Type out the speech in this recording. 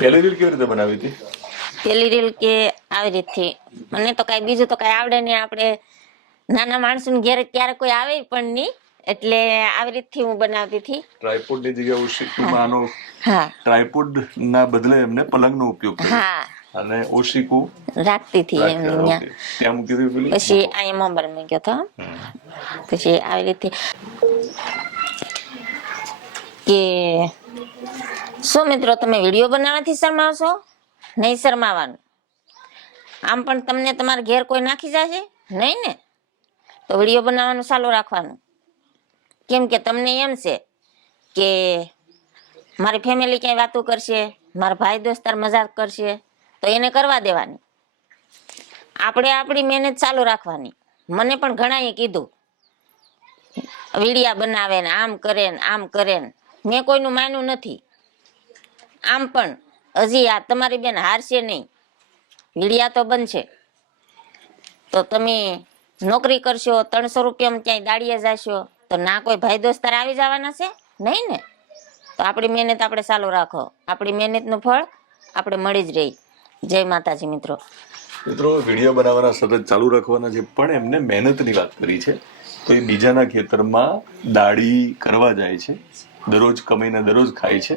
પહેલી રીલ કેવી રીતે બનાવી હતી? પેલી રીલ કે આવી રીતથી, મને તો કઈ બીજું તો કઈ આવડે નહીં. આપણે નાના માણસો ને ઘેરે ત્યારે કોઈ આવે પણ નહીં, એટલે આવી રીતથી હું બનાવતી હતી. ટ્રાયપોડ ની જગ્યાએ ઓશીકુમાં આનો હા ટ્રાયપોડ ના બદલે એમને પલંગનો ઉપયોગ કર્યો હા અને ઓશીકુ રાખતી હતી એમ ઓકે ત્યાં મૂકી દીધી પેલી. પછી અહીંયા મોબાઈલ માં ગયો હતો. પછી આવી રીતે કે શું મિત્રો, તમે વિડીયો બનાવવાથી શરમાવશો? નહીં શરમાવાનું. આમ પણ તમને તમારા ઘેર કોઈ નાખી જશે નહીં ને, તો વિડીયો બનાવવાનું ચાલુ રાખવાનું. કેમ કે તમને એમ છે કે મારી ફેમિલી ક્યાંય વાતો કરશે, મારા ભાઈ દોસ્તાર મજાક કરશે, તો એને કરવા દેવાની. આપણે આપણી મહેનત ચાલુ રાખવાની. મને પણ ઘણાએ કીધું વિડીયા બનાવે ને આમ કરે ને આમ કરે ને, મેં કોઈનું માન્યું નથી. આમ પણ હજી આ તમારી બેન હારશે નહીં, વિડીયા તો બનશે. તો તમે નોકરી કરશો, 300 રૂપિયામાં ક્યાંય દાડીએ જશો, તો ના કોઈ ભાઈ દોસ્તાર આવી જવાના છે નહીં ને. તો આપણી મહેનત આપણે ચાલુ રાખો, આપણી મહેનતનું ફળ આપણે મળી જ રહી. જય માતાજી મિત્રો. વિડીયો બનાવવાના સતત ચાલુ રાખવાના છે, પણ એમને મહેનતની વાત કરી છે. તો એ બીજાના ખેતરમાં દાડી કરવા જાય છે, દરરોજ કમાઈને દરરોજ ખાય છે.